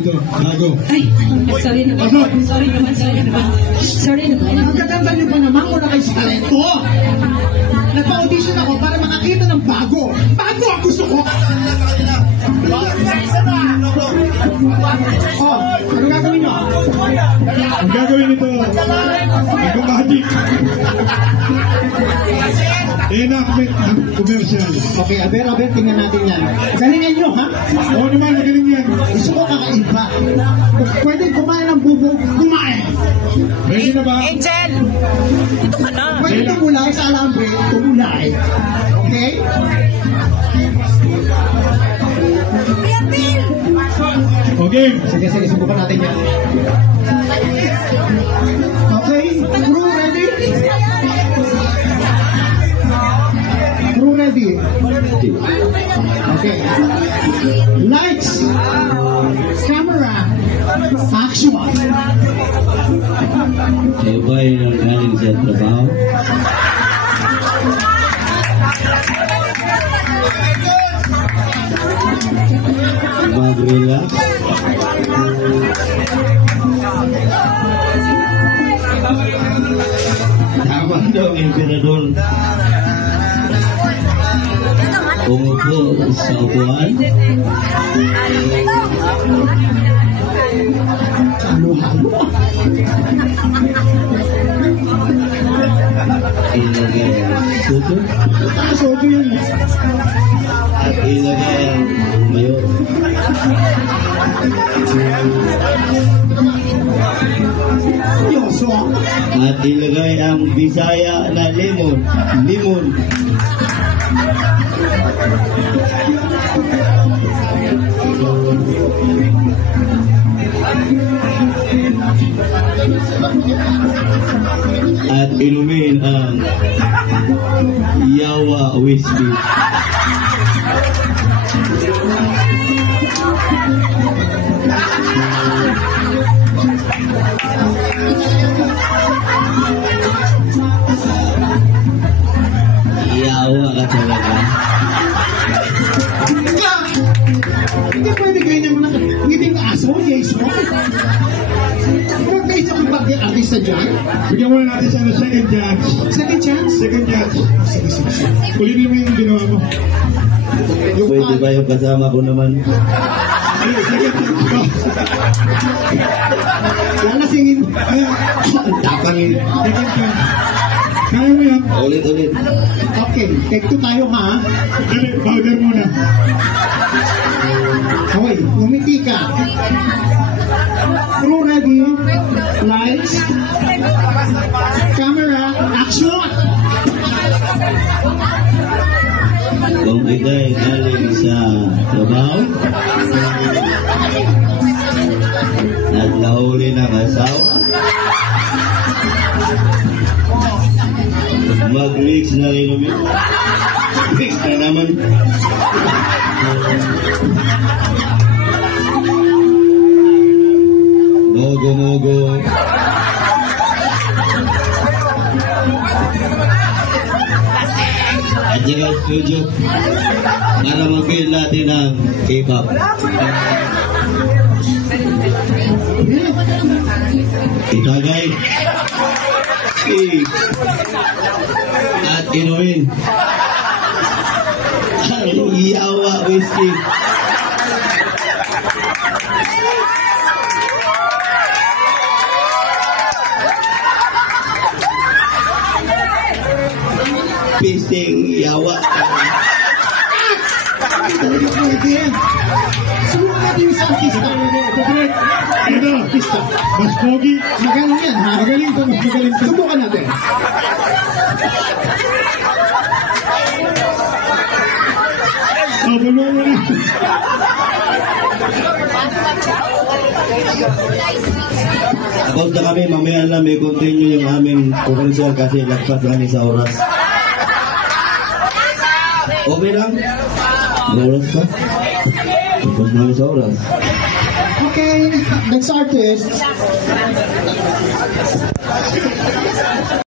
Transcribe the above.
dito. Bago. Ay, sorry naman. Sorry naman. Ang gaganda niyo pa naman kung kayo sa talento. Nagpa-audition ako para makakita ng bago. Bago ang gusto ko. Oh, ano gagawin nyo? Ang gagawin nito, nag-magic. Enactment ng commercial. Okay, aber, tingnan natin yan. Galingan nyo, ha? Oo naman, magaling yan. Gusto ko kakaiba. Pwede kumain ng bubog, kumain. Ready na ba? Angel! Ito ka na. Pwede tumulay sa alambre, tumulay. Okay? Okay. Sige, subukan natin yan. Okay, crew ready? Crew ready? Okay. Lights, camera, action. Kayo ba yung galing sa trabaho? Mag-relax? Tama daw, Emperador. Umupo sa upuan. Halo-halo. Ilagay ang suto. Soto yun. At ilagay ang mayo. Yoso. At ilagay ang Bisaya na lemon. Limon. At inumin ang Yawa Whiskey. Yawa ka talaga. Hindi pwede kayo naman ngiting aso, yeso. Huwag kayo sa pag-artista dyan. Bigyan muna natin siya ng second chance. Second chance? Second chance. Sige. Ulitin mo yung ginawa mo. Pwede ba yung kasama ko naman? Ay, second chance. Lalasingin. Tapangin. Second chance. Kaya mo yan. Ulit. Okay, take two tayo ha. Dali, powder muna. Hoy, umiti ka. Crew ready. Lights. Camera. Action. Kung ikay galing sa trabaho at nahuli ng asawa, mag-mix na inumin. Mix na naman. Mogo. At saka studio para mag-build natin ang K-pop. Itagay. At inumin ang Yawa Whiskey. Pisting Yawa. Talaga pwede yan. Sumunod natin yung sa artista. Ito, Artista. mas pogi. Magaling yan ha. Magaling to, mas magaling to. Subukan natin. Bulwa mo na. Tapos na kami, mamaya na may continue yung aming commercial kasi lagpas kami sa oras. Okay lang? May oras pa? Lagpas namin sa oras. Okay, next artist.